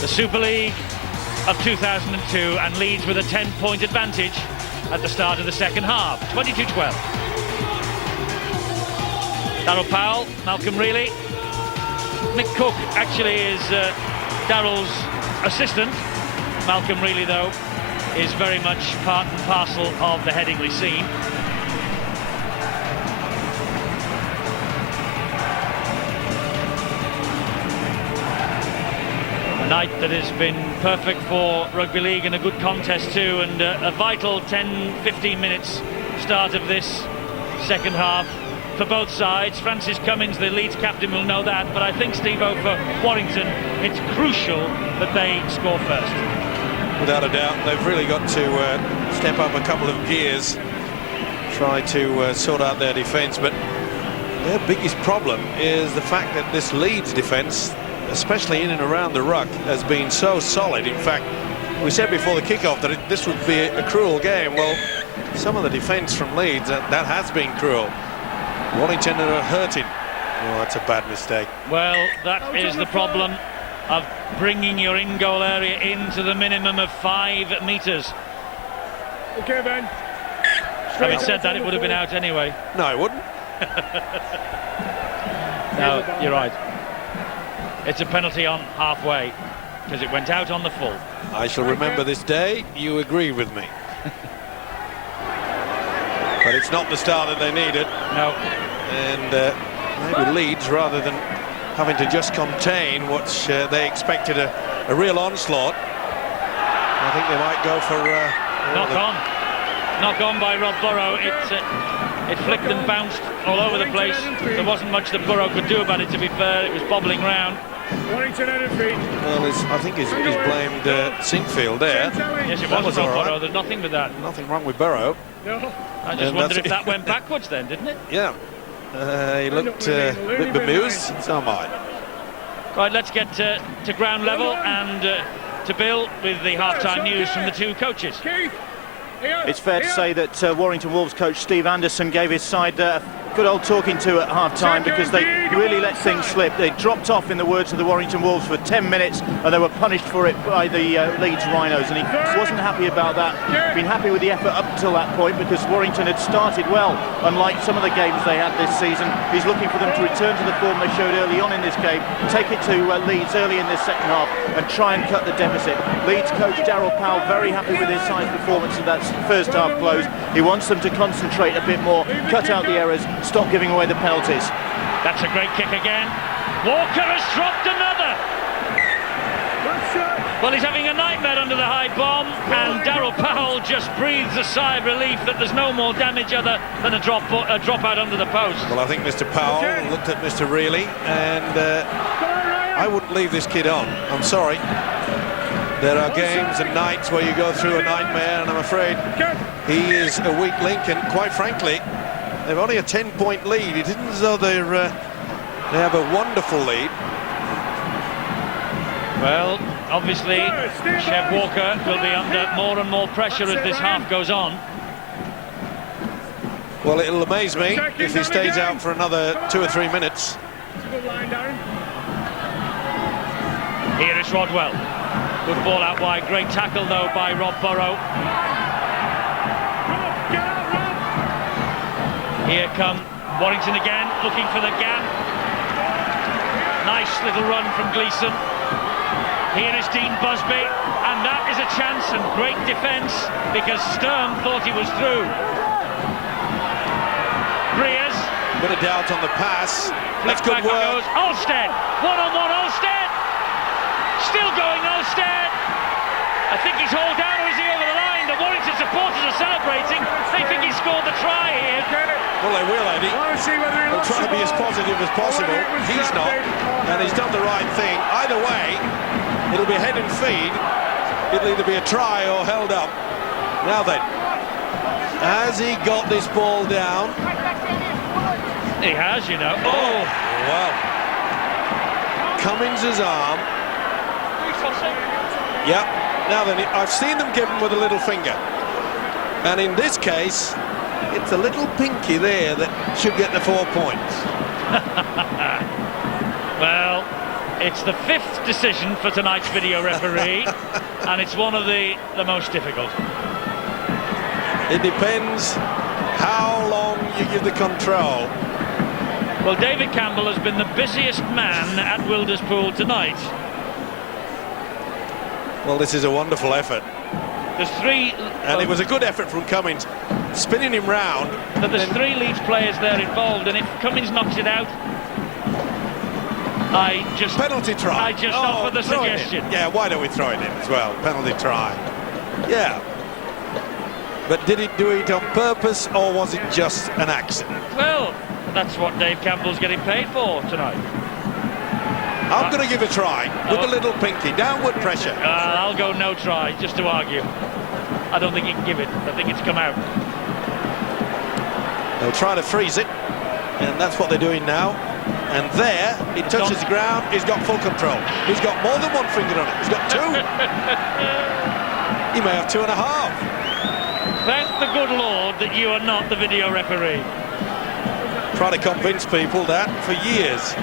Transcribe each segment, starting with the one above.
The Super League of 2002, and Leeds with a 10-point advantage at the start of the second half, 22-12. Darryl Powell, Malcolm Reilly. Mick Cook actually is Darryl's assistant. Malcolm Reilly, though, is very much part and parcel of the Headingley scene. A night that has been perfect for rugby league and a good contest too, and a vital 10-15 minutes start of this second half for both sides. Francis Cummins, the Leeds captain, will know that, but I think, Steve-O, for Warrington, it's crucial that they score first. Without a doubt, they've really got to step up a couple of gears, try to sort out their defence, but their biggest problem is the fact that this Leeds defence, especially in and around the ruck, has been so solid. In fact, we said before the kickoff that this would be a cruel game. Well, some of the defence from Leeds, that has been cruel. Warrington are hurting. Oh, that's a bad mistake. Well, that is the problem of bringing your in-goal area into the minimum of 5 metres. Okay, Ben. Having said that, it would have been out anyway. No, it wouldn't. No, you're right. It's a penalty on halfway, because it went out on the full. I shall remember this day. You agree with me. But it's not the start that they needed. No. And maybe Leeds, rather than having to just contain what they expected a real onslaught, I think they might go for knock on by Rob Burrow. It flicked and bounced all over the place. There wasn't much that Burrow could do about it, to be fair. It was bobbling round. Warrington out of feet. Well, I think he's blamed Sinkfield there. Yes, it was Rob Burrow. There's nothing with that. Nothing wrong with Burrow. No. I just wondered if that went backwards then, didn't it? Yeah. He looked a bit bemused. So am I. Right, let's get to ground level and to Bill with the half-time news from the two coaches. It's fair to say that Warrington Wolves coach Steve Anderson gave his side a good old talking to at half-time, because they really let things slip. They dropped off, in the words of the Warrington Wolves, for 10 minutes, and they were punished for it by the Leeds Rhinos, and he wasn't happy about that. Been happy with the effort up until that point, because Warrington had started well, unlike some of the games they had this season. He's looking for them to return to the form they showed early on in this game, take it to Leeds early in this second half, and try and cut the deficit. Leeds coach Darryl Powell very happy with his side's performance in that first half close. He wants them to concentrate a bit more, cut out the errors, stop giving away the penalties. That's a great kick again. Walker has dropped another. Well, he's having a nightmare under the high bomb, and Darryl Powell just breathes a sigh of relief that there's no more damage other than a drop out under the post. Well, I think Mr. Powell looked at Mr. Reilly, and I wouldn't leave this kid on. I'm sorry. There are games and nights where you go through a nightmare, and I'm afraid he is a weak link, and quite frankly, they've only a 10-point lead. It isn't as though they have a wonderful lead. Well, obviously, Chev Walker will be under more and more pressure as this half goes on. Well, it'll amaze me if he stays out for another 2 or 3 minutes. Here is Rodwell. Good ball out wide. Great tackle, though, by Rob Burrow. Here come Warrington again, looking for the gap. Nice little run from Gleeson. Here is Dean Busby, and that is a chance, and great defence, because Sturm thought he was through. Breers. Bit of doubt on the pass. That's good work. Olsted, one-on-one Olsted. Still going Olsted. I think he's hauled down, or is he over the line? The Warrington supporters are celebrating. They think he scored the try here. Well, they will, Eddie. They'll try to be as positive as possible. He's not, and he's done the right thing. Either way, it'll be head and feed. It'll either be a try or held up. Now then, has he got this ball down? He has, you know. Oh, wow. Cummins' arm. Yep. Now then, I've seen them give him with a little finger. And in this case, it's a little pinky there that should get the 4 points. Well, It's the 5th decision for tonight's video referee, and it's one of the most difficult. It depends how long you give the control. Well, David Campbell has been the busiest man at Wilderspool tonight. Well, this is a wonderful effort. There's three... And it was a good effort from Cummins, spinning him round. But there's 3 Leeds players there involved, and if Cummins knocks it out, penalty try. I just offer the suggestion. Yeah, why don't we throw it in as well? Penalty try. Yeah. But did it do it on purpose, or was it just an accident? Well, that's what Dave Campbell's getting paid for tonight. I'm going to give a try with the little pinky. Downward pressure. I'll go no try, just to argue. I don't think he can give it. I think it's come out. They'll try to freeze it, and that's what they're doing now. And there, it touches the ground. He's got full control. He's got more than 1 finger on it. He's got 2. He may have 2.5. Thank the good Lord that you are not the video referee. Trying to convince people that for years.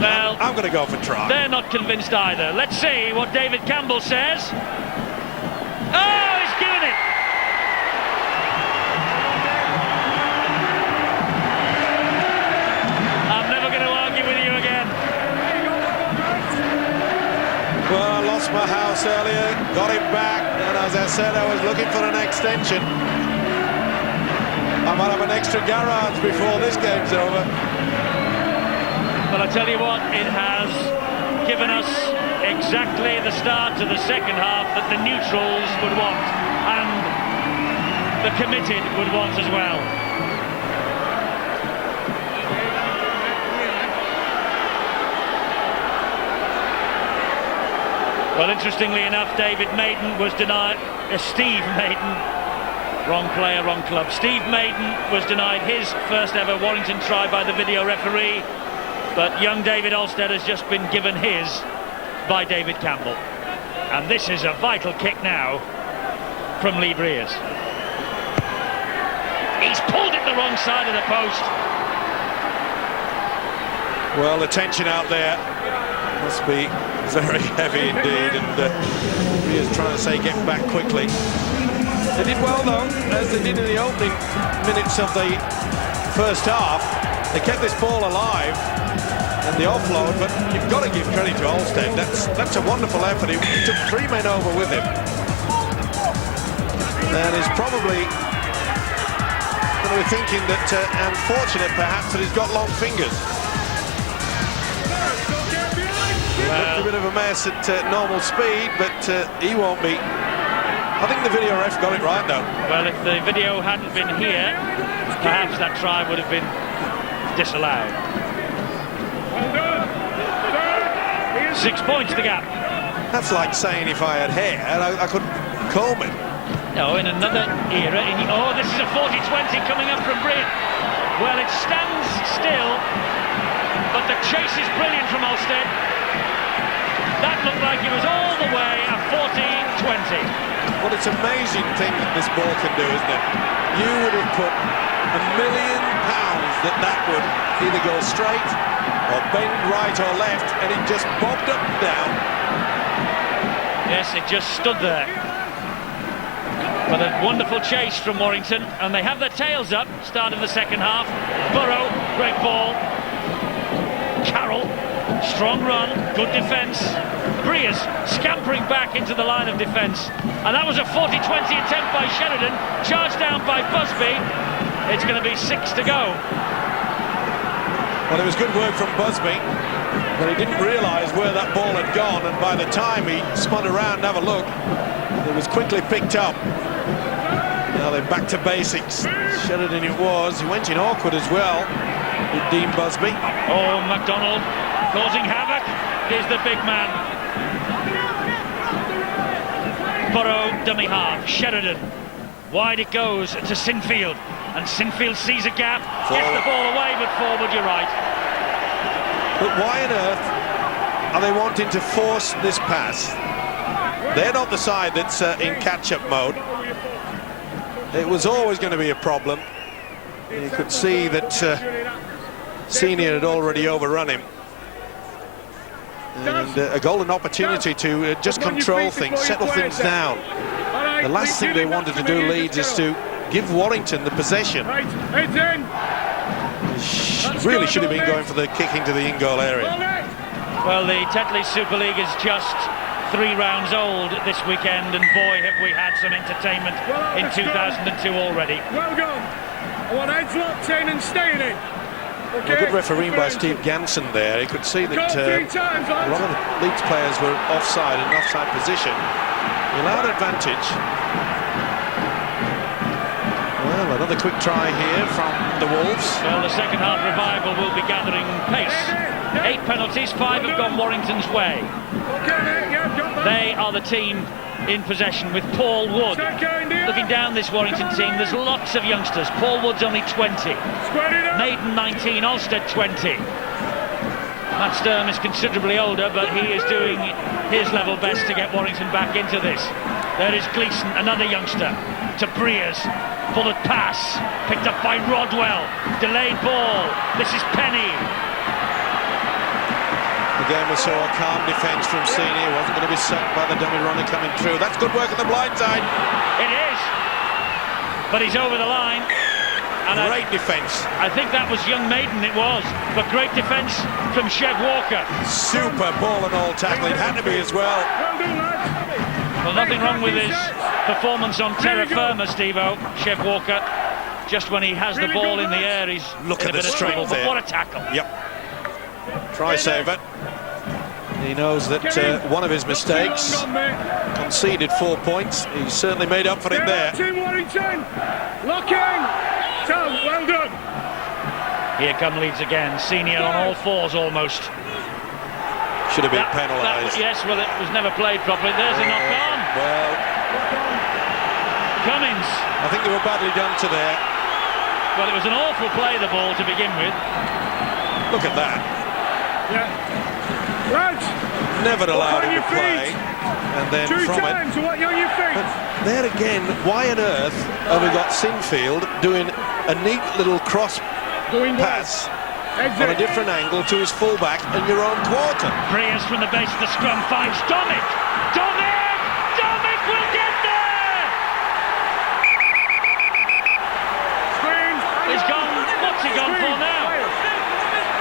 Well, I'm going to go for try. They're not convinced either. Let's see what David Campbell says. Oh, he's given it. I'm never going to argue with you again. Well, I lost my house earlier, got it back, and as I said, I was looking for an extension. I might have an extra garage before this game's over. But I tell you what, it has given us exactly the start to the second half that the neutrals would want, and the committed would want as well. Well, interestingly enough, David Maiden was denied, Steve Maiden, wrong player, wrong club. Steve Maiden was denied his first ever Warrington try by the video referee, but young David Olstead has just been given his by David Campbell. And this is a vital kick now from Lee Breers. He's pulled it the wrong side of the post. Well, the tension out there must be very heavy indeed, and Breers trying to say get back quickly. They did well though, as they did in the opening minutes of the first half. They kept this ball alive and the offload, but you've got to give credit to Olstead. That's a wonderful effort. He took 3 men over with him, and is probably going to be thinking that, unfortunate perhaps, that he's got long fingers. Well, a bit of a mess at normal speed, but he won't be. I think the video ref got it right, though. Well, if the video hadn't been here, perhaps that try would have been disallowed. 6 points the gap. That's like saying if I had hair, I could comb it. No, in another era. Oh, this is a 40-20 coming up from Breer. Well, it stands still, but the chase is brilliant from Olstead. That looked like it was all the way at 40-20. Well, it's an amazing thing that this ball can do, isn't it? You would have put £1 million that would either go straight or bend right or left, and it just bobbed up and down. Yes, it just stood there. But a wonderful chase from Warrington, and they have their tails up, start of the second half. Burrow, great ball. Carroll, strong run, good defence. Breers scampering back into the line of defence. And that was a 40-20 attempt by Sheridan, charged down by Busby. It's going to be 6 to go. Well, it was good work from Busby, but he didn't realise where that ball had gone, and by the time he spun around and have a look, it was quickly picked up. Now they're back to basics. Sheridan it was. He went in awkward as well with Dean Busby. Oh, MacDonald causing havoc. Here's the big man. Burrow, dummy half. Sheridan. Wide it goes to Sinfield. And Sinfield sees a gap, gets the ball away, but forward, you're right. But why on earth are they wanting to force this pass? They're not the side that's in catch-up mode. It was always going to be a problem. You could see that Senior had already overrun him. And a golden opportunity to just control things, settle things down. The last thing they wanted to do, Leeds, is to give Warrington the possession. Really should have been going for the kick into the in-goal area. Well, the Tetley Super League is just 3 rounds old this weekend, and boy, have we had some entertainment in 2002 already. Well gone. I want heads locked in and staying in. Okay. A good refereeing by Steve Ganson there. You could see that a lot of the Leeds players were offside, in an offside position. He allowed advantage. Well, another quick try here from the Wolves. Well, the second half revival will be gathering pace. 8 penalties, 5 have gone Warrington's way. They are the team in possession with Paul Wood. Looking down this Warrington team, there's lots of youngsters. Paul Wood's only 20. Maiden 19, Alstead 20. Matt Sturm is considerably older, but he is doing his level best to get Warrington back into this. There is Gleeson, another youngster, to Breers. Bullet pass, picked up by Rodwell. Delayed ball. This is Penny. Again, we saw a calm defence from Senior. Wasn't going to be sacked by the dummy runner coming through. That's good work on the blind side. It is. But he's over the line. And great defence. I think that was young Maiden, it was. But great defence from Chev Walker. Super ball and all tackling. Had to be as well. Well, nothing wrong with his performance on terra firma, Steve-O, Chev Walker. Just when he has the ball in the air, he's Look in at a the bit of trouble. strength But there. what a tackle. Yep. Try saver. He knows that one of his mistakes conceded 4 points. He's certainly made up for it there. Team Warrington, locking. Tom, well done. Here come Leeds again. Senior on all fours almost. Should have been penalised. Yes, well, it was never played properly. There's a knock on. Well, Cummins. I think they were badly done to there. Well, it was an awful play, the ball, to begin with. Look at that. Yeah. Lads, never allowed him to your play. feet. And then Two from times, it. what on your feet? But there again, why on earth have we got Sinfield doing a neat little cross pass on a different angle to his fullback in your own quarter? Breers from the base of the scrum finds Domic. Domic will get there! He's gone. What's he gone for now?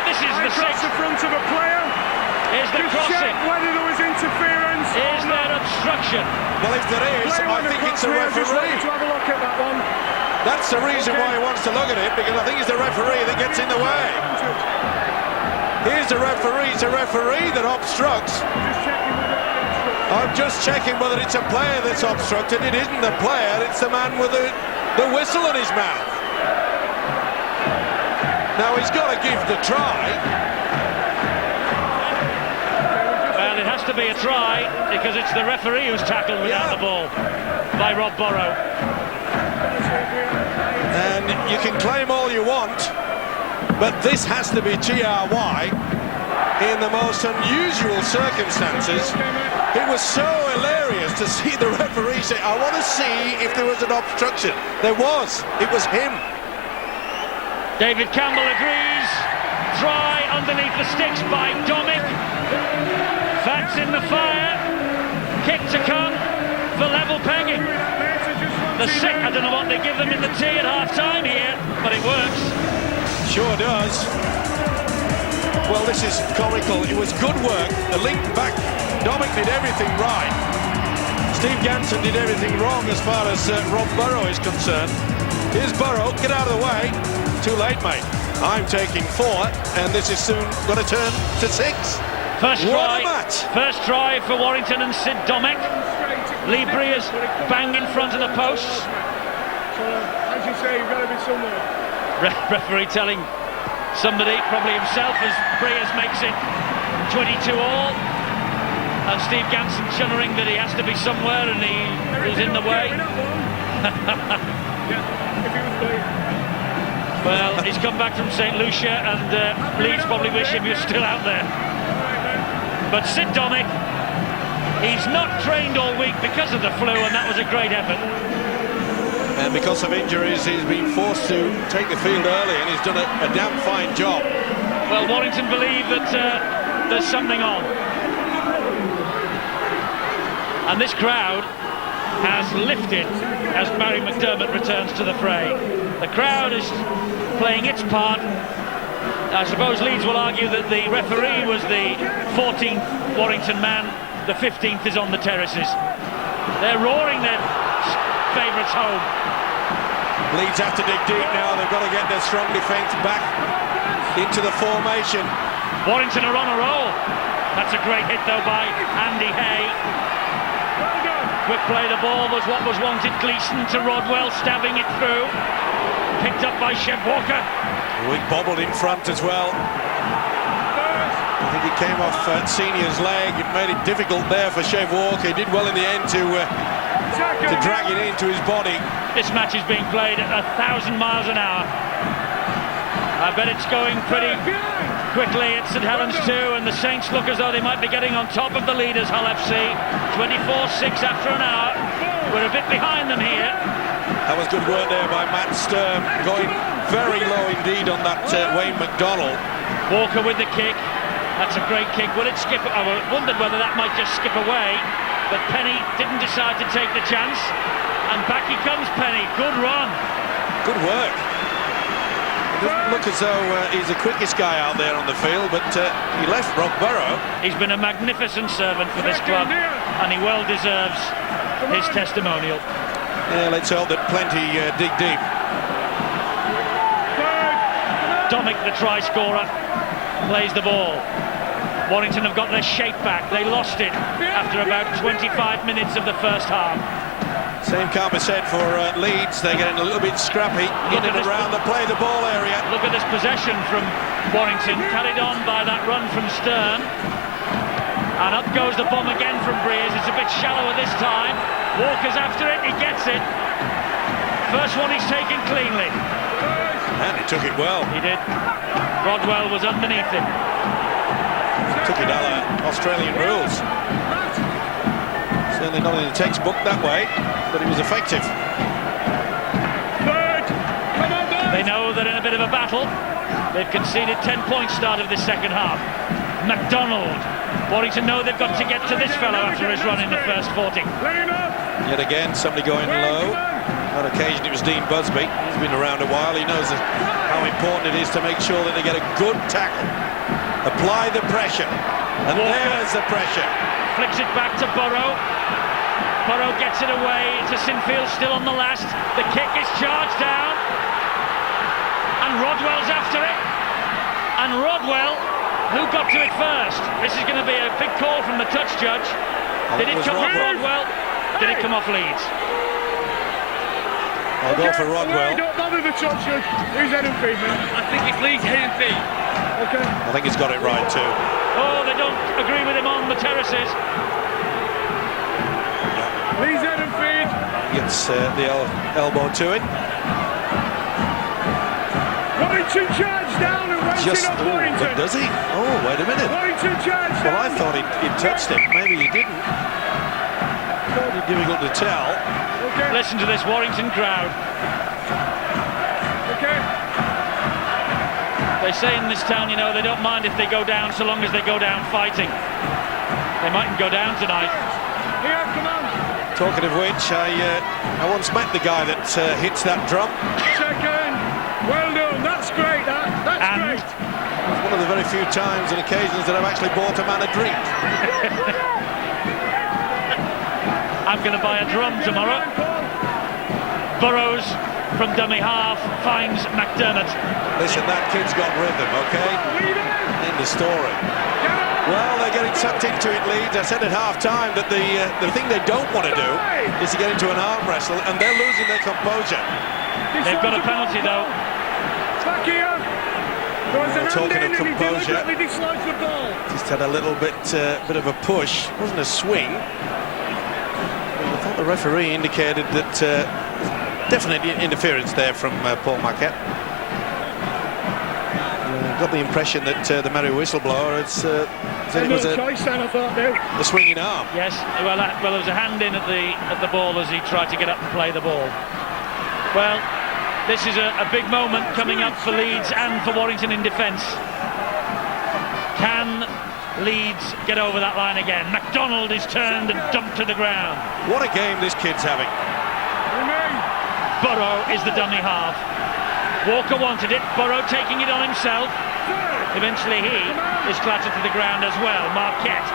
This is the across the front of a player. Here's the Just crossing. check whether there was interference. Is there obstruction? Well, if there is, I think it's a referee. To have a look at that one. That's the reason why he wants to look at it, because I think it's the referee that gets in the way. Here's the referee. It's a referee that obstructs. I'm just checking whether it's a player that's obstructed. It isn't the player, it's the man with the whistle in his mouth. Now, he's got to give the try. Well, it has to be a try, because it's the referee who's tackled without the ball by Rob Burrow. And you can claim all you want, but this has to be TRY in the most unusual circumstances. It was so hilarious to see the referee say, I want to see if there was an obstruction. There was. It was him. David Campbell agrees. Try underneath the sticks by Domic. Fats in the fire. Kick to come for level pegging. The sick, I don't know what they give them in the tea at half-time here, but it works. Sure does. Well, this is comical. It was good work. The link back. Domic did everything right. Steve Ganson did everything wrong as far as Rob Burrow is concerned. Here's Burrow. Get out of the way. Too late, mate. I'm taking 4, and this is soon going to turn to 6. First what try. A match. First try for Warrington and Sid Domic. Lee Breers bang in front of the posts. So, as you say, you've got to be somewhere. Referee telling somebody, probably himself, as Breers makes it 22-all. And Steve Ganson chunnering that he has to be somewhere, and he's in the way. Well, he's come back from St. Lucia, and Leeds probably wish him you're still out there. But Sid Domic, he's not trained all week because of the flu, and that was a great effort. And because of injuries, he's been forced to take the field early, and he's done a damn fine job. Well, Warrington believe that there's something on. And this crowd has lifted as Barry McDermott returns to the fray. The crowd is playing its part. I suppose Leeds will argue that the referee was the 14th Warrington man, the 15th is on the terraces. They're roaring their favourites home. Leeds have to dig deep now. They've got to get their strong defence back into the formation. Warrington are on a roll. That's a great hit though by Andy Hay. Quick play, the ball was what was wanted. Gleeson to Rodwell, stabbing it through. Picked up by Chev Walker. He bobbled in front as well. I think he came off Senior's leg. It made it difficult there for Chev Walker. He did well in the end to drag it into his body. This match is being played at 1,000 miles an hour. I bet it's going pretty quickly at St Helens too, and the Saints look as though they might be getting on top of the leaders, Hull FC. 24-6 after an hour. We're a bit behind them here. That was good work there by Matt Sturm, going very low indeed on that Wayne McDonald. Walker with the kick. That's a great kick. Will it skip? I wondered whether that might just skip away, but Penny didn't decide to take the chance, and back he comes, Penny. Good run. Good work. It doesn't look as though he's the quickest guy out there on the field, but he left Rob Burrow. He's been a magnificent servant for this club, and he well deserves his testimonial. Yeah, let's hope that plenty dig deep. Domick, the try scorer, plays the ball. Warrington have got their shape back. They lost it after about 25 minutes of the first half. Same can't be said for Leeds. They're getting a little bit scrappy in and around the play the ball area. Look at this possession from Warrington, carried on by that run from Stern. And up goes the bomb again from Breers. It's a bit shallower this time. Walker's after it, he gets it. First one he's taken cleanly. And he took it well. He did. Rodwell was underneath him. Took it a la Australian rules. Certainly not in the textbook that way, but it was effective. They know they're in a bit of a battle. They've conceded 10 points start of this second half. McDonald. Warrington know they've got to get to this fellow after his run in the first 40. Yet again, somebody going low. On occasion, it was Dean Busby. He's been around a while. He knows how important it is to make sure that they get a good tackle. Apply the pressure. And Walker. There's the pressure. Flicks it back to Burrow. Burrow gets it away to Sinfield, still on the last. The kick is charged down. And Rodwell's after it. And Rodwell, who got to it first? This is going to be a big call from the touch judge. Did it come off Rodwell? Did it come off Leeds? I'll go for Rodwell. Don't bother the touch judge. Who's head and feet, man? I think it's Leeds head and feet. Okay. I think he's got it right too. Oh, they don't agree with him on the terraces. Leeds head and feet. Gets the elbow to it. Warrington charged down and waiting on Warrington. Does he? Oh, wait a minute. Warrington charged down. Well, I thought he'd touched it. Maybe he didn't. Probably difficult to tell. Okay. Listen to this Warrington crowd. Okay. They say in this town, you know, they don't mind if they go down so long as they go down fighting. They mightn't go down tonight. Here, come on. Talking of which, I once met the guy that hits that drum. Second. Well done. That's great, That's great. It's one of the very few times and occasions that I've actually bought a man a drink. I'm going to buy a drum tomorrow. Burrows from dummy half finds McDermott. Listen, that kid's got rhythm, okay? End of story. Well, they're getting sucked into it, Leeds. I said at half-time that the thing they don't want to do is to get into an arm wrestle, and they're losing their composure. They've got a penalty, though. Back here. Talking of composure, The ball. just had a little bit of a push. It wasn't a swing. I thought the referee indicated that definite interference there from Paul Maquette. Got the impression that the merry whistleblower had said it was a swinging arm. Yes, well, there was a hand in at the ball as he tried to get up and play the ball. Well, this is a big moment coming up for Leeds and for Warrington in defence. Can Leeds get over that line again. MacDonald is turned and dumped to the ground. What a game this kid's having. Burrow is the dummy half. Walker wanted it, Burrow taking it on himself. Eventually he is clattered to the ground as well. Marquette.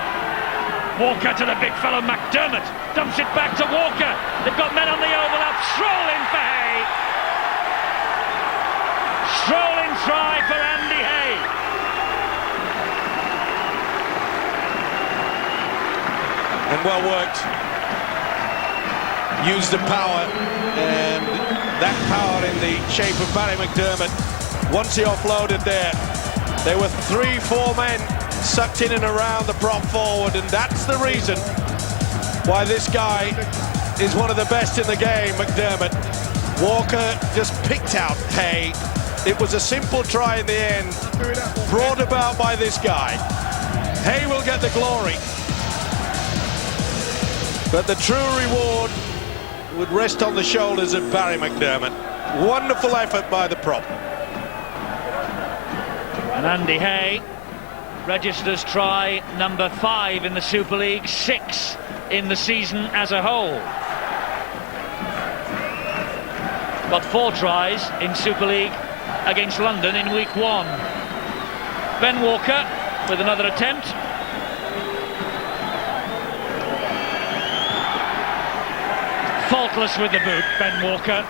Walker to the big fellow McDermott. Dumps it back to Walker. They've got men on the overlap. Stroll in for Hay. Strolling try for Andy Hay. And well worked. Used the power, and that power in the shape of Barry McDermott. Once he offloaded there were 3-4 men sucked in and around the prop forward, and that's the reason why this guy is one of the best in the game, McDermott. Walker just picked out Hay. It was a simple try in the end, brought about by this guy. Hay will get the glory, but the true reward would rest on the shoulders of Barry McDermott. Wonderful effort by the prop. And Andy Hay registers try number 5 in the Super League, 6 in the season as a whole. Got 4 tries in Super League against London in week 1. Ben Walker with another attempt. Faultless with the boot, Ben Walker.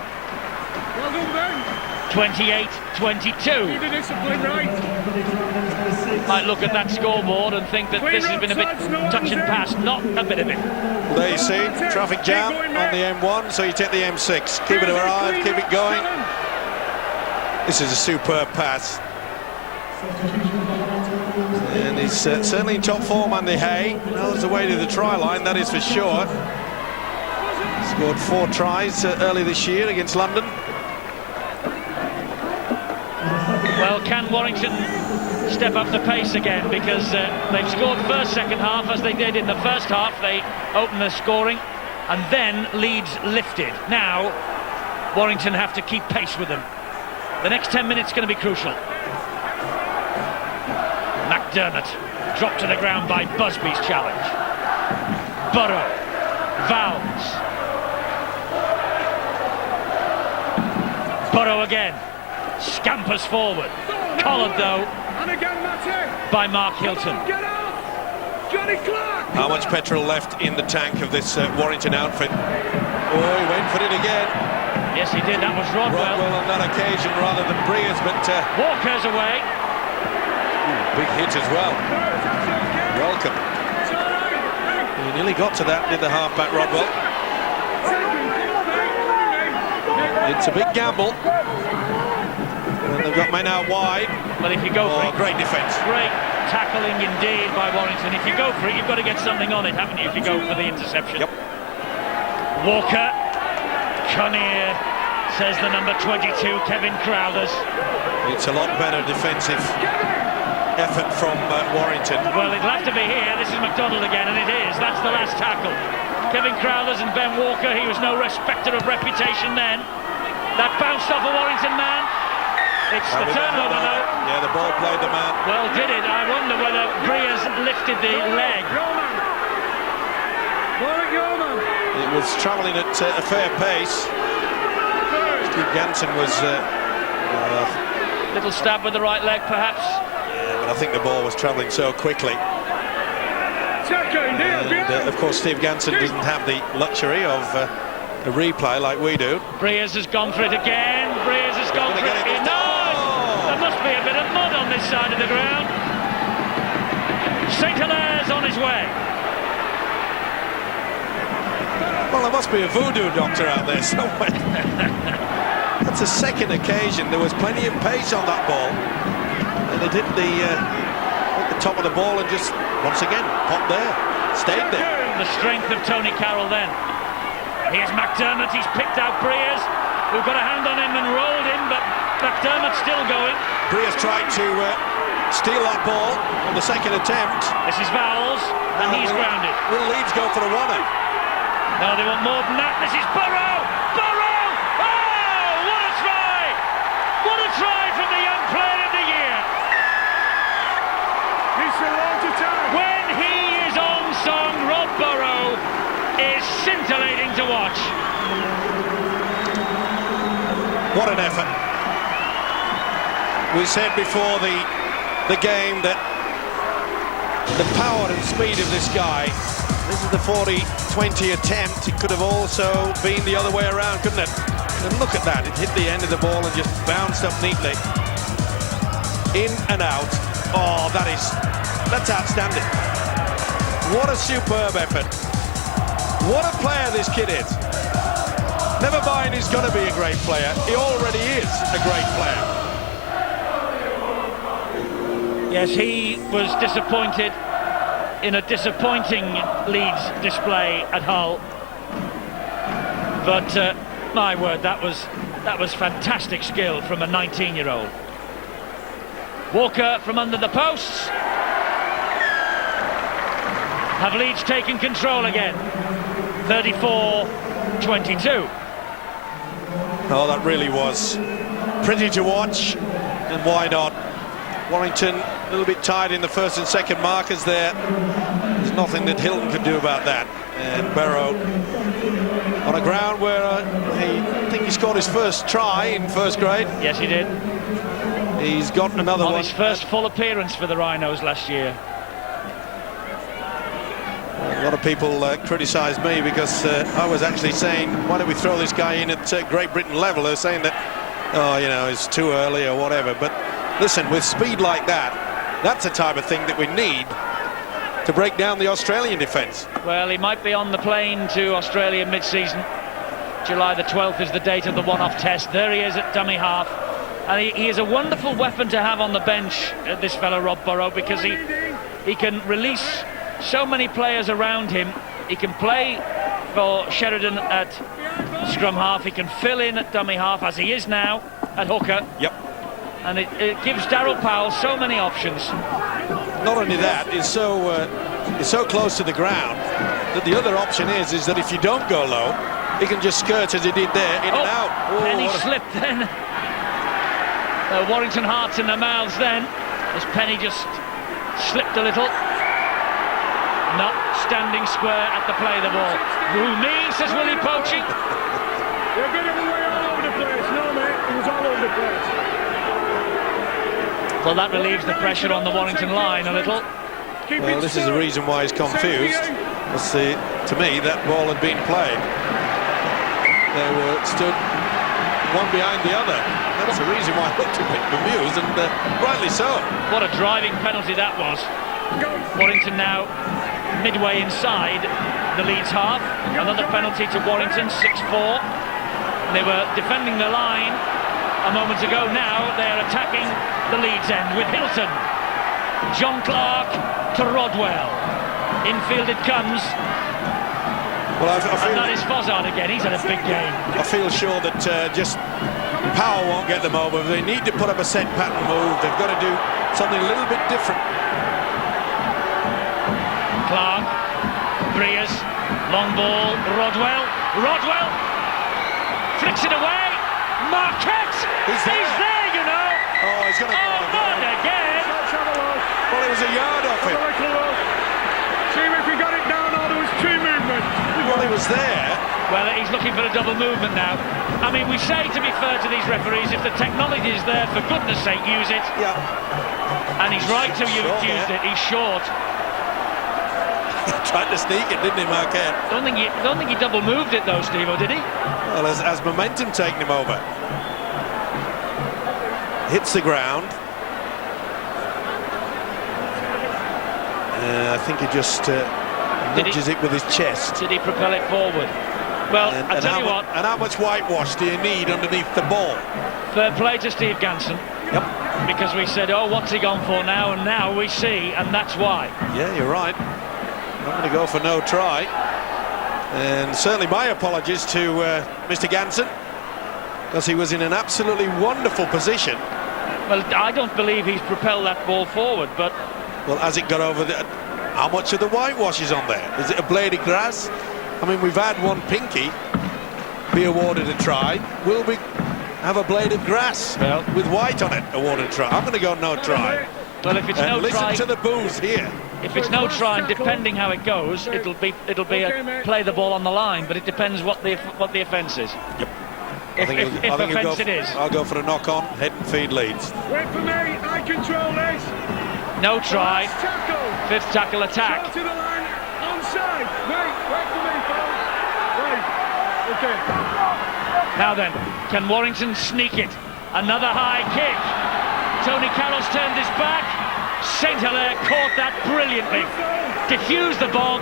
Well done, Ben. 28-22. Keep the discipline right. Might look at that scoreboard and think that this has been a bit touch and pass. Not a bit of it. Well, there you see, traffic jam on the M1, so you take the M6. Keep it alive, keep it going. This is a superb pass. And he's certainly in top form, Andy Hay. Knows the way to the try line, that is for sure. Scored 4 tries early this year against London. Well, can Warrington step up the pace again? Because they've scored first, second half, as they did in the first half. They opened the scoring, and then Leeds lifted. Now, Warrington have to keep pace with them. The next 10 minutes going to be crucial. McDermott dropped to the ground by Busby's challenge. Burrow, Vowles. Burrow again, scampers forward. Collared though by Mark Hilton. How much petrol left in the tank of this Warrington outfit? Oh, he went for it again. Yes, he did. That was Rodwell. Rodwell on that occasion rather than Breers, but Walker's away. Big hit as well. Welcome. He nearly got to that, did the halfback Rodwell. It's a big gamble. And they've got men out wide. But if you go for it, great defence. Great tackling indeed by Warrington. If you go for it, you've got to get something on it, haven't you, if you go for the interception? Yep. Walker. Cunnier, says the number 22, Kevin Crowthers. It's a lot better defensive effort from Warrington. Well, it'll have to be here. This is MacDonald again, and it is. That's the last tackle. Kevin Crowthers and Ben Walker. He was no respecter of reputation then. That bounced off a Warrington man. It's the turnover, though. Yeah, the ball played the man. Well, did it? I wonder whether Breers lifted the leg. It was travelling at a fair pace. Steve Ganson was... little stab with the right leg, perhaps. Yeah, but I think the ball was travelling so quickly. And, of course, Steve Ganson doesn't have the luxury of a replay like we do. Breers has gone for it again. Breers has gone for it. No! There must be a bit of mud on this side of the ground. St. Hilaire's on his way. Well, there must be a voodoo doctor out there somewhere. That's a second occasion. There was plenty of pace on that ball. And it hit the top of the ball and just, once again, popped there. Stayed there. The strength of Tony Carroll then. Here's McDermott. He's picked out Breers, who got a hand on him and rolled him, but McDermott's still going. Breers tried to steal that ball on the second attempt. This is Vowles, and he's grounded. Will Leeds go for a runner? No, they want more than that. This is Burrow! Burrow! Oh, what a try! What a try from the young player of the year! He's so long to time. thing to watch. What an effort. We said before the game that the power and speed of this guy, this is the 40-20 attempt. It could have also been the other way around, couldn't it? And look at that, it hit the end of the ball and just bounced up neatly. In and out. Oh, that's outstanding. What a superb effort. What a player this kid is. Never mind he's going to be a great player, he already is a great player. Yes, he was disappointed in a disappointing Leeds display at Hull. But my word, that was fantastic skill from a 19-year-old. Walker from under the posts. Have Leeds taken control again? 34-22. Oh, that really was pretty to watch, and why not? Warrington a little bit tired in the first and second markers there. There's nothing that Hilton could do about that. And Barrow on a ground where I think he scored his first try in first grade. Yes, he did. He's got another one. His first full appearance for the Rhinos last year. A lot of people criticised me because I was actually saying, why don't we throw this guy in at Great Britain level? They're saying that, oh, you know, it's too early or whatever. But listen, with speed like that, that's the type of thing that we need to break down the Australian defence. Well, he might be on the plane to Australia mid-season. July the 12th is the date of the one-off test. There he is at dummy half. And he is a wonderful weapon to have on the bench, this fellow Rob Burrow, because he can release so many players around him. He can play for Sheridan at scrum half. He can fill in at dummy half, as he is now at hooker. Yep. And it gives Darryl Powell so many options. Not only that, it's so close to the ground that the other option is that if you don't go low, he can just skirt as he did there, in and out. Oh, Penny slipped then. Warrington hearts in their mouths then, as Penny just slipped a little. Not standing square at the play of the ball. Who me, says Willie Poaching. You're a bit of a way all over the place. No, mate, it was all over the place. Well, that relieves the pressure on the Warrington line a little. Well, this is the reason why he's confused. To me, that ball had been played. They were stood one behind the other. That's the reason why I looked a bit bemused, and rightly so. What a driving penalty that was. Warrington now midway inside the Leeds half. Another penalty to Warrington, 6-4. They were defending the line a moment ago. Now they're attacking the Leeds end with Hilton. John Clark to Rodwell. Infield it comes. Well, I feel, and that is Fozzard again. He's had a big game. I feel sure that just power won't get them over. They need to put up a set pattern move. They've got to do something a little bit different. Clark, Breers, long ball, Rodwell, flicks it away, Marquette, he's there, you know. Oh, he's going to go again. Well, it was a yard off him. See if we got it down or there was two movements. Well, he was there. Well, he's looking for a double movement now. I mean, we say, to be fair to these referees, if the technology is there, for goodness sake, use it. Yeah. And he's right to use it. He's short. He tried to sneak it, didn't he, Marquette? Don't think he double moved it though, Steve-o, did he? Well, has momentum taken him over? Hits the ground. I think he just nudges it with his chest. Did he propel it forward? Well, I'll tell you what. And how much whitewash do you need underneath the ball? Fair play to Steve Ganson. Yep. Because we said, oh, what's he gone for now? And now we see, and that's why. Yeah, you're right. I'm going to go for no try. And certainly my apologies to Mr. Ganson, because he was in an absolutely wonderful position. Well, I don't believe he's propelled that ball forward, but... Well, as it got over there, how much of the whitewash is on there? Is it a blade of grass? I mean, we've had one pinky be awarded a try. Will we have a blade of grass with white on it awarded a try? I'm going to go no try. Well, if it's no listen try... to the boos here. If it's no try, and depending how it goes, it'll be a play the ball on the line. But it depends what the offence is. Yep. If offence it is. I'll go for a knock on, head and feed Leeds. Wait for me, I control this. No try. Tackle. Fifth tackle attack. Shot to the line, onside. Wait for me, folks. Wait. Okay. Now then, can Warrington sneak it? Another high kick. Tony Carroll's turned his back. St Hilaire caught that brilliantly. Diffused the bomb.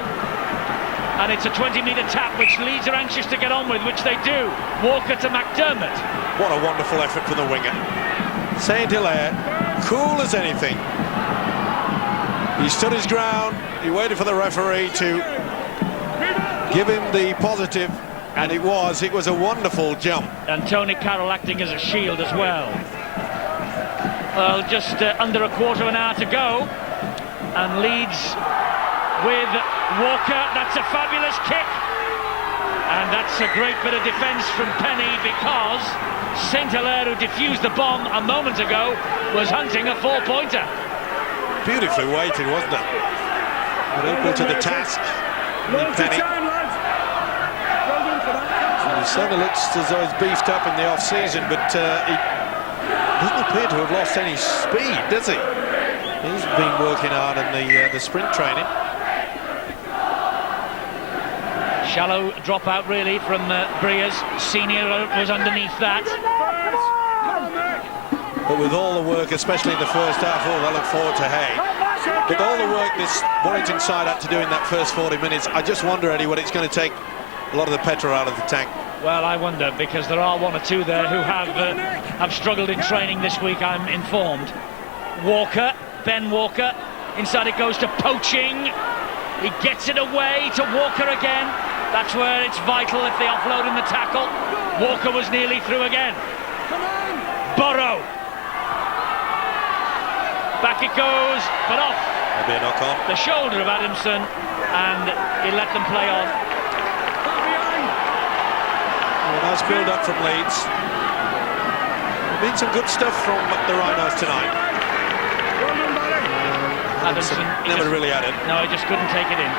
And it's a 20-metre tap, which Leeds are anxious to get on with, which they do. Walker to McDermott. What a wonderful effort from the winger. St Hilaire, cool as anything. He stood his ground. He waited for the referee to give him the positive, and it was a wonderful jump. And Tony Carroll acting as a shield as well. Well, just under a quarter of an hour to go, and Leeds with Walker. That's a fabulous kick, and that's a great bit of defence from Penny, because St Hilaire, who defused the bomb a moment ago, was hunting a four-pointer. Beautifully weighted, wasn't it? But equal to the task. Penny. He certainly looks as though he's beefed up in the off-season, but he doesn't appear to have lost any speed, does he? He's been working hard in the sprint training. Shallow dropout really from Breers. Senior was underneath that. But with all the work, especially in the first half, I look forward to Hay. With all the work this Warrington side had to do in that first 40 minutes, I just wonder, Eddie, whether it's going to take a lot of the petrol out of the tank. Well, I wonder, because there are one or two there who have struggled in training this week, I'm informed. Walker, Ben Walker, inside it goes to Poaching. He gets it away to Walker again. That's where it's vital if they offload in the tackle. Walker was nearly through again. Burrow. Back it goes, but off. There'll be a knock on. The shoulder of Adamson, and he let them play on. Nice build-up from Leeds. Been some good stuff from the Rhinos tonight. Adamson never really had it. No, he just couldn't take it in.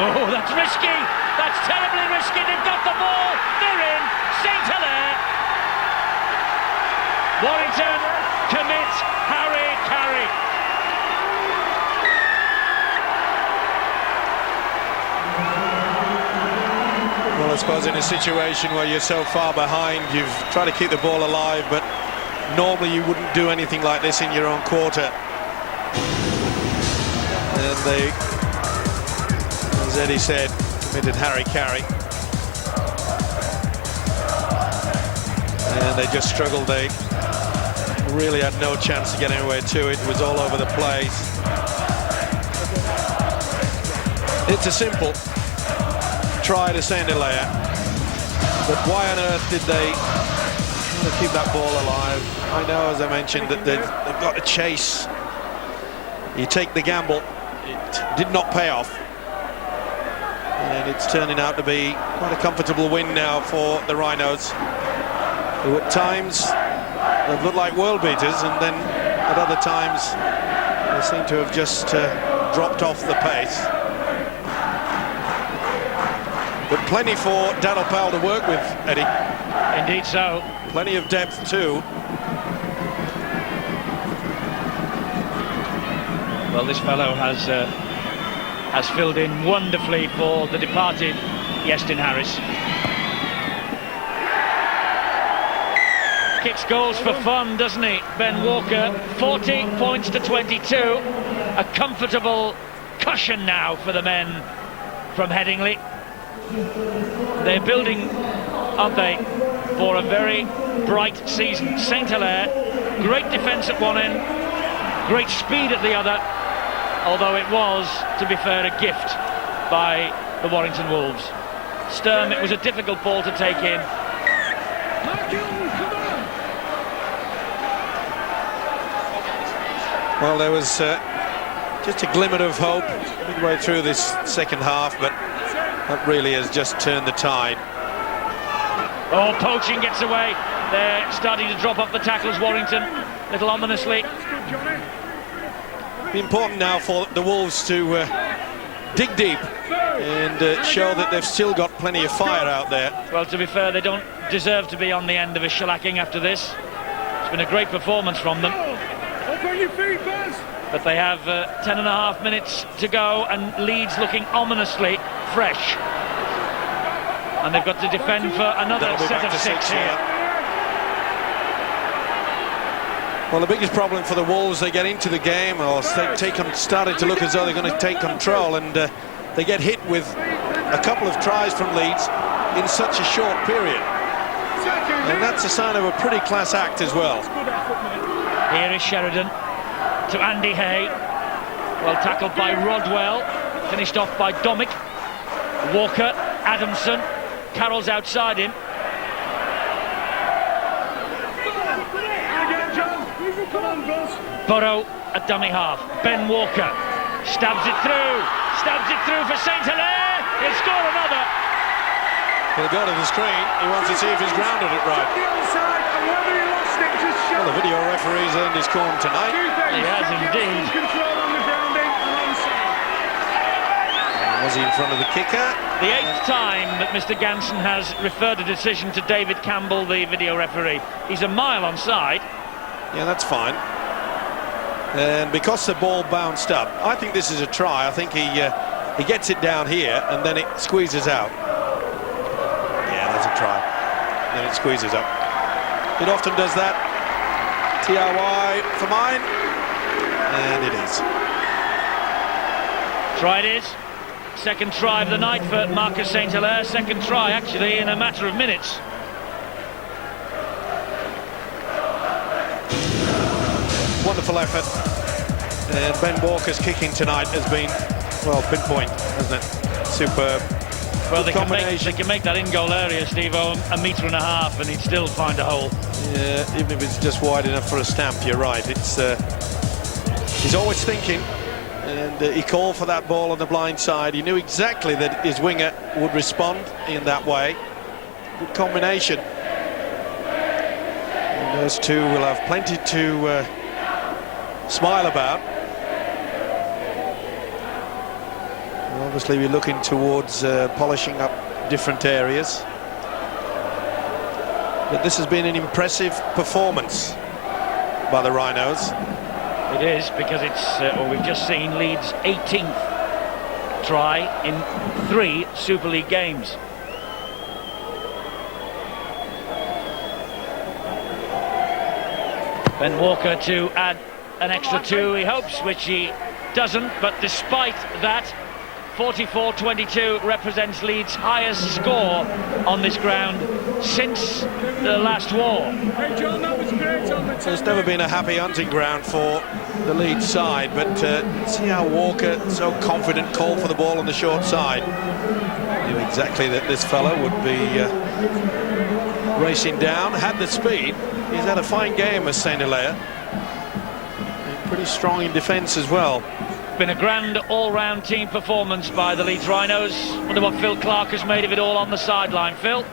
Oh, that's risky. That's terribly risky. They've got the ball. They're in. St Hilaire. Warrington commit Harry Carey. Well, I suppose in a situation where you're so far behind, you've tried to keep the ball alive, but normally you wouldn't do anything like this in your own quarter. And they, as Eddie said, committed Harry Carey. And they just struggled. They really had no chance to get anywhere to it. It was all over the place. It's a simple try to St Hilaire, but why on earth did they keep that ball alive? I know, as I mentioned, that they've got to chase. You take the gamble. It did not pay off, and it's turning out to be quite a comfortable win now for the Rhinos, who at times have looked like world beaters, and then at other times they seem to have just dropped off the pace. But plenty for Daryl Powell to work with, Eddie. Indeed so. Plenty of depth too. Well, this fellow has filled in wonderfully for the departed Iestyn Harris. Kicks goals for fun, doesn't he, Ben Walker? 40 points to 22. A comfortable cushion now for the men from Headingley. They're building, aren't they, for a very bright season. St Hilaire, great defence at one end, great speed at the other, although it was, to be fair, a gift by the Warrington Wolves. Sturm, it was a difficult ball to take in. Well, there was just a glimmer of hope midway through this second half, but that really has just turned the tide. Oh, Poaching gets away. They're starting to drop off the tackles, Warrington, a little ominously. be important now for the Wolves to dig deep and show that they've still got plenty of fire out there. Well, to be fair, they don't deserve to be on the end of a shellacking after this. It's been a great performance from them. Up on your feet, Buzz. But they have 10.5 minutes to go, and Leeds looking ominously fresh. And they've got to defend for another set of 6 here. Well, the biggest problem for the Wolves, they get into the game, or started to look as though they're going to take control, and they get hit with a couple of tries from Leeds in such a short period. And that's a sign of a pretty class act as well. Here is Sheridan to Andy Hay. Well tackled by Rodwell. Finished off by Domick. Walker, Adamson. Carroll's outside him. Burrow at dummy half. Ben Walker stabs it through for St. Hilaire. He'll score another. He'll go to the screen. He wants to see if he's grounded it right. Well, the video referee's earned his corn tonight. He has indeed. Was he in front of the kicker? The 8th time that Mr. Ganson has referred a decision to David Campbell, the video referee. He's a mile onside. Yeah, that's fine. And because the ball bounced up, I think this is a try. I think he gets it down here and then it squeezes out. Yeah, that's a try. And then it squeezes up. It often does that. TRY for mine. And it is. Try it is. Second try of the night for Marcus St. Hilaire. Second try, actually, in a matter of minutes. Wonderful effort. And Ben Walker's kicking tonight has been, well, pinpoint, hasn't it? Superb. Well, they can make that in-goal area, Steve-O, 1.5 meters, and he'd still find a hole. Yeah, even if it's just wide enough for a stamp, you're right. It's he's always thinking, and he called for that ball on the blind side. He knew exactly that his winger would respond in that way. Good combination. And those two will have plenty to smile about. And obviously, we're looking towards polishing up different areas. But this has been an impressive performance by the Rhinos. It is, because it's, we've just seen Leeds' 18th try in 3 Super League games. Ben Walker to add an extra 2, he hopes, which he doesn't, but despite that, 44-22 represents Leeds' highest score on this ground since the last war. There's never been a happy hunting ground for the Leeds side, but see how Walker, so confident, called for the ball on the short side. Knew exactly that this fellow would be racing down, had the speed. He's had a fine game as St. Hilaire. Pretty strong in defence as well. Been a grand all-round team performance by the Leeds Rhinos. Wonder what Phil Clark has made of it all on the sideline. Phil?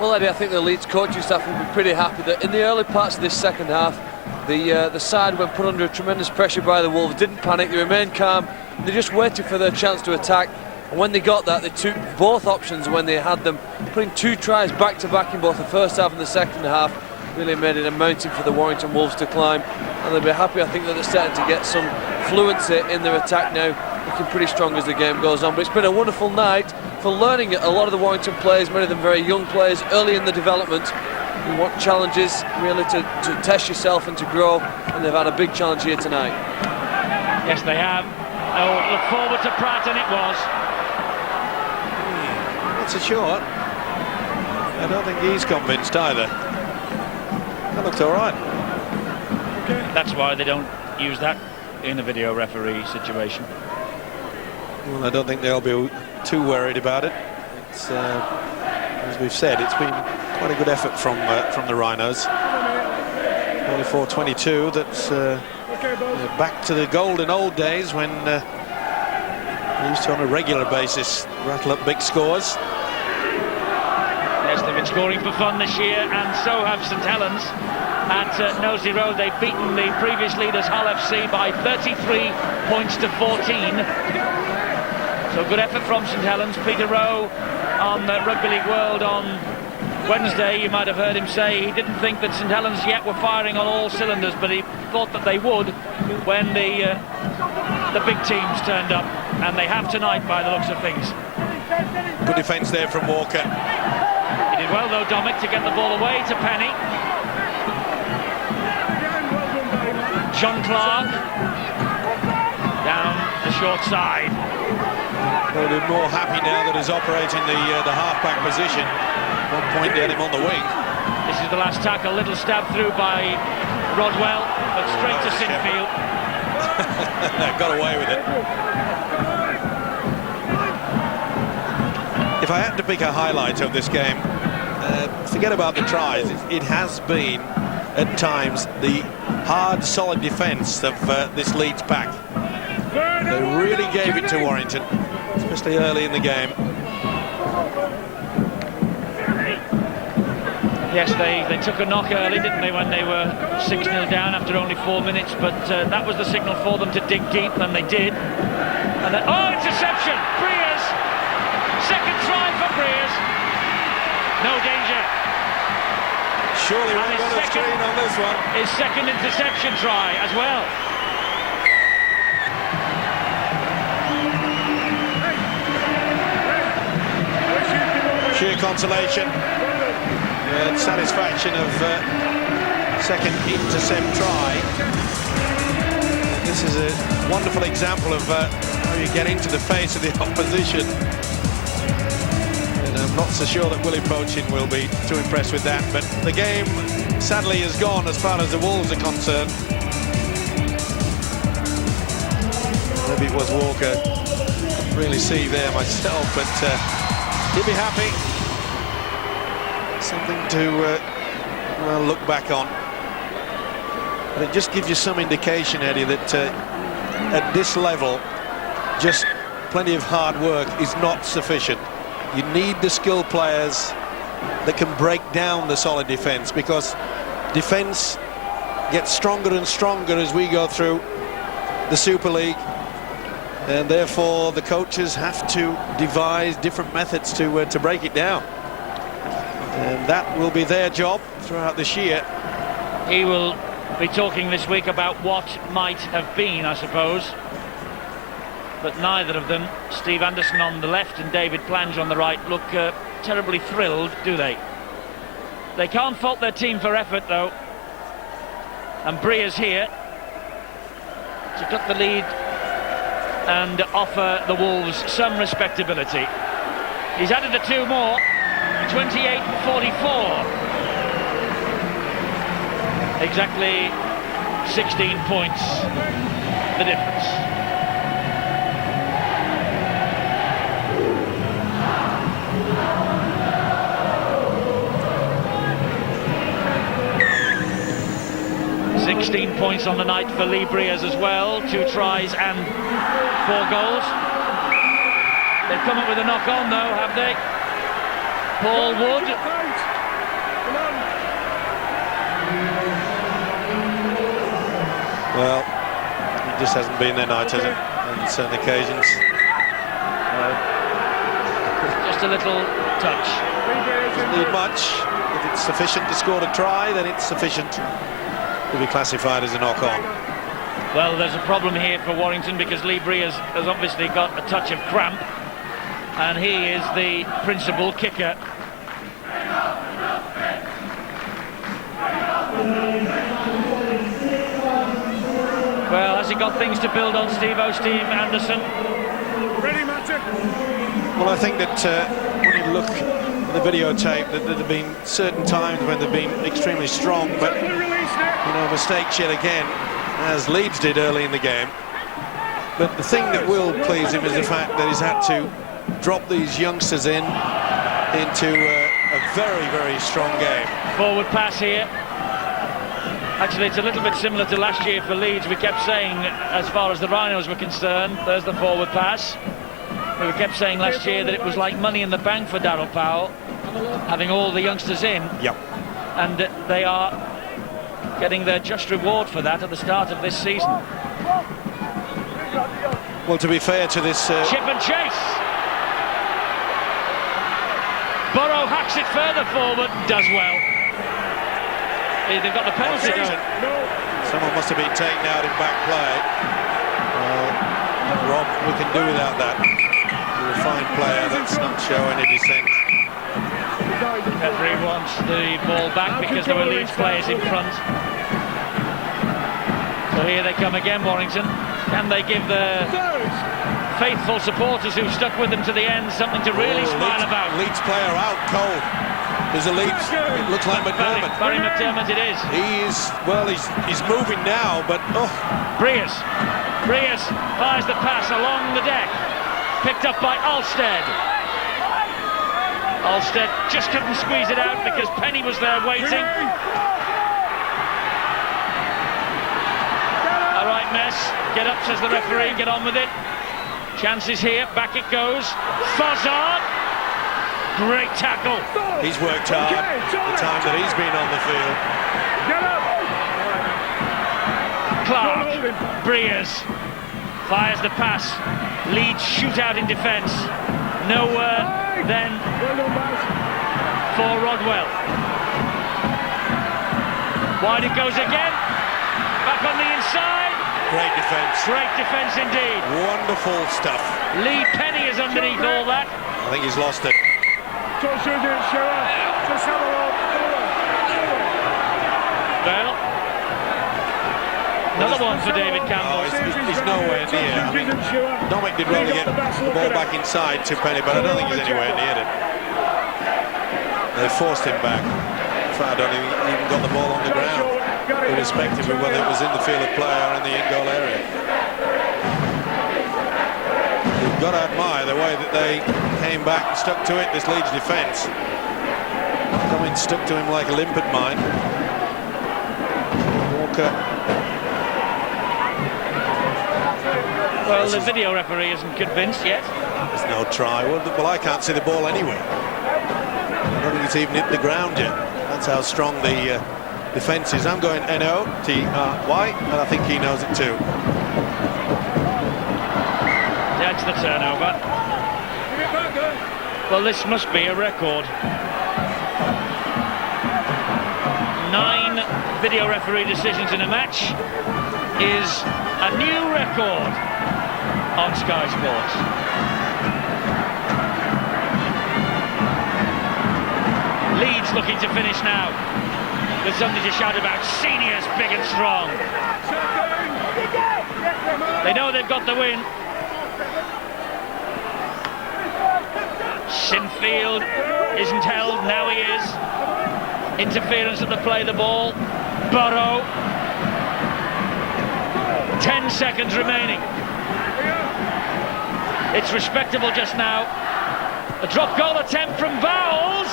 Well, Eddie, I think the Leeds coaching staff will be pretty happy that in the early parts of this second half, the side, when put under tremendous pressure by the Wolves, didn't panic. They remained calm. They just waited for their chance to attack. And when they got that, they took both options when they had them. Putting 2 tries back-to-back in both the first half and the second half really made it a mountain for the Warrington Wolves to climb. And they'll be happy, I think, that they're starting to get some fluency in their attack now, looking pretty strong as the game goes on. But it's been a wonderful night for learning a lot of the Warrington players, many of them very young players, early in the development. You want challenges, really, to test yourself and to grow, and they've had a big challenge here tonight. Yes, they have. Oh, look forward to Pratt, and it was. That's a shot. I don't think he's convinced either. That looked all right. That's why they don't use that in a video referee situation. Well, I don't think they'll be too worried about it. It's, as we've said, it's been quite a good effort from the Rhinos. 44-22. That's back to the golden old days when they used to, on a regular basis, rattle up big scores. Yes, they've been scoring for fun this year, and so have St Helens. at Nosey Road. They've beaten the previous leaders Hull FC by 33 points to 14. So good effort from St Helens. Peter Rowe on Rugby League World on Wednesday, you might have heard him say he didn't think that St Helens yet were firing on all cylinders, but he thought that they would when the big teams turned up, and they have tonight by the looks of things. Good defence there from Walker. He did well though, Dominic, to get the ball away to Penny. John Clark down the short side. Well, we're more happy now that he's operating the half-back position. One point they had him on the wing. This is the last tackle, little stab through by Rodwell, but straight to Sinfield. Got away with it. If I had to pick a highlight of this game, forget about the tries. It has been, at times, the hard, solid defence of this Leeds pack. They really gave it to Warrington, especially early in the game. Yes, they took a knock early, didn't they, when they were 6-0 down after only 4 minutes, but that was the signal for them to dig deep, and they did. And then, oh, interception! Breers! Second try for Breers. No danger. Surely we've got a screen on this one. His second interception try as well. Sheer consolation. Satisfaction of second intercept try. This is a wonderful example of how you get into the face of the opposition. And I'm not so sure that Willie Bochin will be too impressed with that, but the game sadly is gone as far as the Wolves are concerned. Maybe it was Walker. Couldn't really see there myself, but he'll be happy. Something to well, look back on. But it just gives you some indication, Eddie, that at this level, just plenty of hard work is not sufficient. You need the skilled players that can break down the solid defence, because defence gets stronger and stronger as we go through the Super League, and therefore the coaches have to devise different methods to break it down. And that will be their job throughout this year. He will be talking this week about what might have been, I suppose. But neither of them, Steve Anderson on the left and David Plange on the right, look terribly thrilled, do they? They can't fault their team for effort, though. And Breer's here to cut the lead and offer the Wolves some respectability. He's added the two more. 28-44. Exactly 16 points, the difference. Points on the night for Lee Breers as well. 2 tries and 4 goals. They've come up with a knock-on though, have they? Paul Wood. Well, it just hasn't been their night, has it, on certain occasions. Just a little touch. Doesn't need much. If it's sufficient to score a try, then it's sufficient to be classified as a knock-on. Well, there's a problem here for Warrington, because Lee Breers has obviously got a touch of cramp, and he is the principal kicker. Well, has he got things to build on, Steve Anderson? Ready, Matty? Well, I think that when you look at the videotape, that there have been certain times when they've been extremely strong, but mistakes yet again, as Leeds did early in the game. But the thing that will please him is the fact that he's had to drop these youngsters into a very, very strong game. Forward pass here. Actually, it's a little bit similar to last year for Leeds. We kept saying, as far as the Rhinos were concerned, there's the forward pass. We kept saying last year that it was like money in the bank for Darryl Powell, having all the youngsters in. Yep. And they are getting their just reward for that at the start of this season. Well, to be fair to this... Chip and chase. Burrow hacks it further forward, does well. They've got the penalty. Someone must have been taken out in back play. Rob, we can do without that. You're a fine player, let's not show any dissent. Referee wants the ball back because there were Leeds players in front. So here they come again, Warrington. Can they give the faithful supporters who stuck with them to the end something to really smile about? Leeds player out cold. There's a Leeds, it looks like McDermott. Barry McDermott it is. He is, well, he's moving now, but oh. Breers fires the pass along the deck. Picked up by Alstead. Alstead just couldn't squeeze it out because Penny was there waiting. All right, Mess, get up, says the referee, get on with it. Chances here, back it goes. Fozzard. Great tackle. He's worked hard the time that he's been on the field. Clark, Breers fires the pass. Leeds shootout in defence. No then for Rodwell. Wide it goes again. Back on the inside. Great defence. Great defence indeed. Wonderful stuff. Lee Penny is underneath all that. I think he's lost it. Just have a look. Well, another one for David Campbell. He's nowhere near. I mean, Dominic did well to get the ball back inside to Penny, but I don't think he's anywhere near it. They forced him back. In fact, I don't think he even got the ball on the ground, irrespective of whether it was in the field of play or in the in-goal area. You've got to admire the way that they came back and stuck to it, this Leeds defence. Coming stuck to him like a limpet mine. Walker. Well, the video referee isn't convinced yet. There's no try. Well, I can't see the ball anywhere. I don't think it's even hit the ground yet. That's how strong the defence is. I'm going N-O-T-R-Y, and I think he knows it too. That's the turnover. Well, this must be a record. 9 video referee decisions in a match is a new record on Sky Sports. Leeds looking to finish now. There's something to shout about. Seniors big and strong. They know they've got the win. Sinfield isn't held, now he is. Interference at the play the ball. Burrow. 10 seconds remaining. It's respectable just now. A drop goal attempt from Bowles.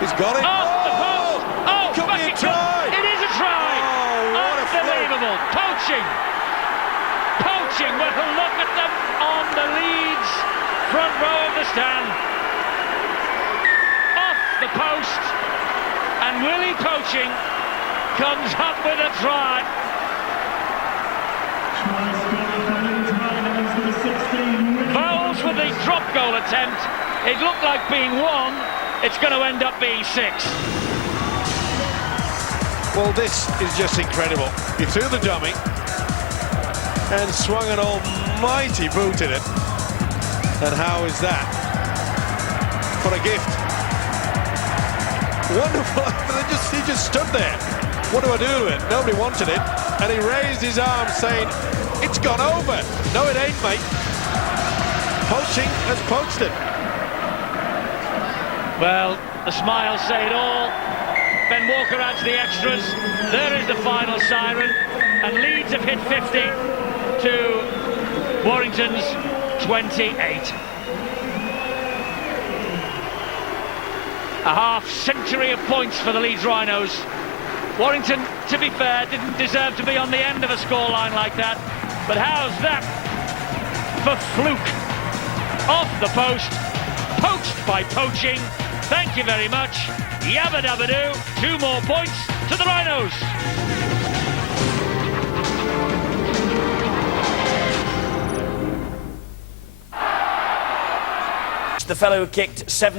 He's got it. Off the post. Oh, could back be a it try. comes. It is a try. Oh, what a unbelievable. Poaching. Well, look at them on the Leeds front row of the stand. Off the post. And Willie Poaching comes up with a try. Bowles with the drop goal attempt. It looked like being 1. It's going to end up being 6. Well, this is just incredible. He threw the dummy and swung an almighty boot in it. And how is that? For a gift. Wonderful. He just stood there. What do I do to it? Nobody wanted it. And he raised his arm saying, it's gone over. No, it ain't, mate. Poaching has poached it. Well, the smiles say it all. Ben Walker adds the extras. There is the final siren. And Leeds have hit 50 to Warrington's 28. A half-century of points for the Leeds Rhinos. Warrington, to be fair, didn't deserve to be on the end of a scoreline like that. But how's that for fluke? Off the post, poached by Poaching, Thank you very much. Yabba dabba doo. 2 more points to the Rhinos. The fellow who kicked 7